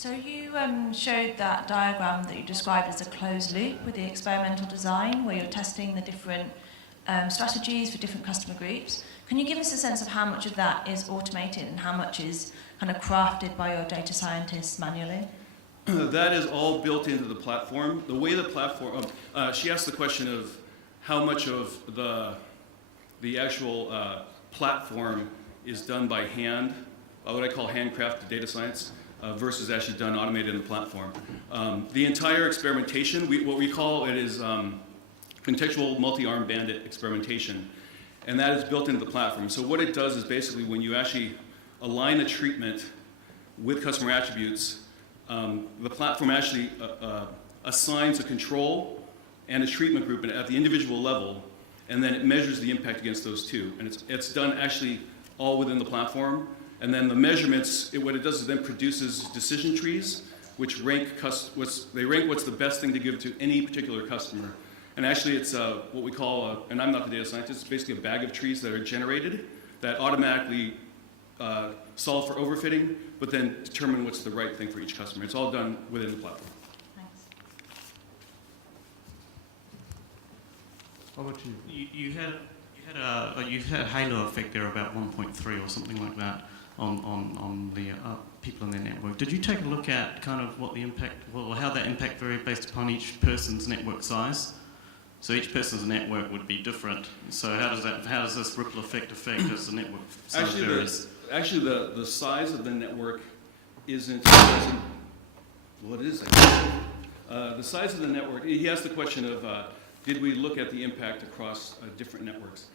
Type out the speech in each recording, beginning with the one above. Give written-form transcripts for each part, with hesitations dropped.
So you showed that diagram that you described as a closed loop with the experimental design, where you're testing the different strategies for different customer groups. Can you give us a sense of how much of that is automated and how much is kind of crafted by your data scientists manually? That is all built into the platform. The way the platform, she asked the question of how much of the actual platform is done by hand, what I call handcrafted data science, versus actually done automated in the platform. The entire experimentation, what we call it is contextual multi-arm bandit experimentation, and that is built into the platform. So what it does is basically when you actually align a treatment with customer attributes, the platform actually assigns a control and a treatment group at the individual level, and then it measures the impact against those two. And it's done actually all within the platform. And then the measurements, what it does is then produces decision trees, which rank what's the best thing to give to any particular customer. And actually it's what we call, and I'm not the data scientist, it's basically a bag of trees that are generated that automatically solve for overfitting, but then determine what's the right thing for each customer. It's all done within the platform. Thanks. How about you? You had a halo effect there about 1.3 or something like that on the people in their network. Did you take a look at kind of what the impact, or how that impact varied based upon each person's network size? So each person's network would be different. So how does this ripple effect as the network size varies? Actually, the size of the network isn't what is it? The size of the network, he asked the question of, did we look at the impact across different networks?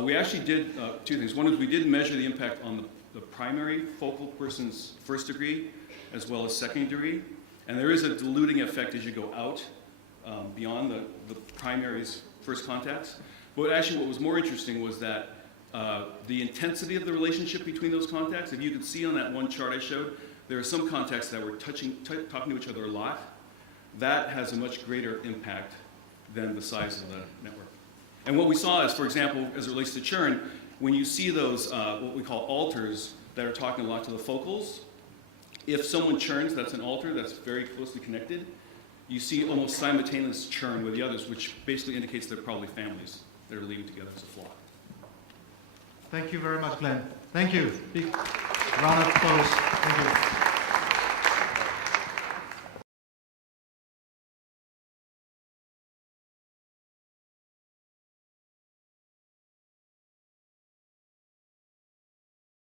We actually did two things. One is we did measure the impact on the primary focal person's first degree as well as second degree. And there is a diluting effect as you go out beyond the primary's first contacts. But actually what was more interesting was that the intensity of the relationship between those contacts, if you could see on that one chart I showed, there are some contacts that were talking to each other a lot. That has a much greater impact than the size of the network. And what we saw is, for example, as it relates to churn, when you see those, what we call alters that are talking a lot to the focals, if someone churns, that's an alter that's very closely connected, you see almost simultaneous churn with the others, which basically indicates they're probably families that are leaving together as a flock. Thank you very much, Glenn. Thank you. Big round of applause. Thank you.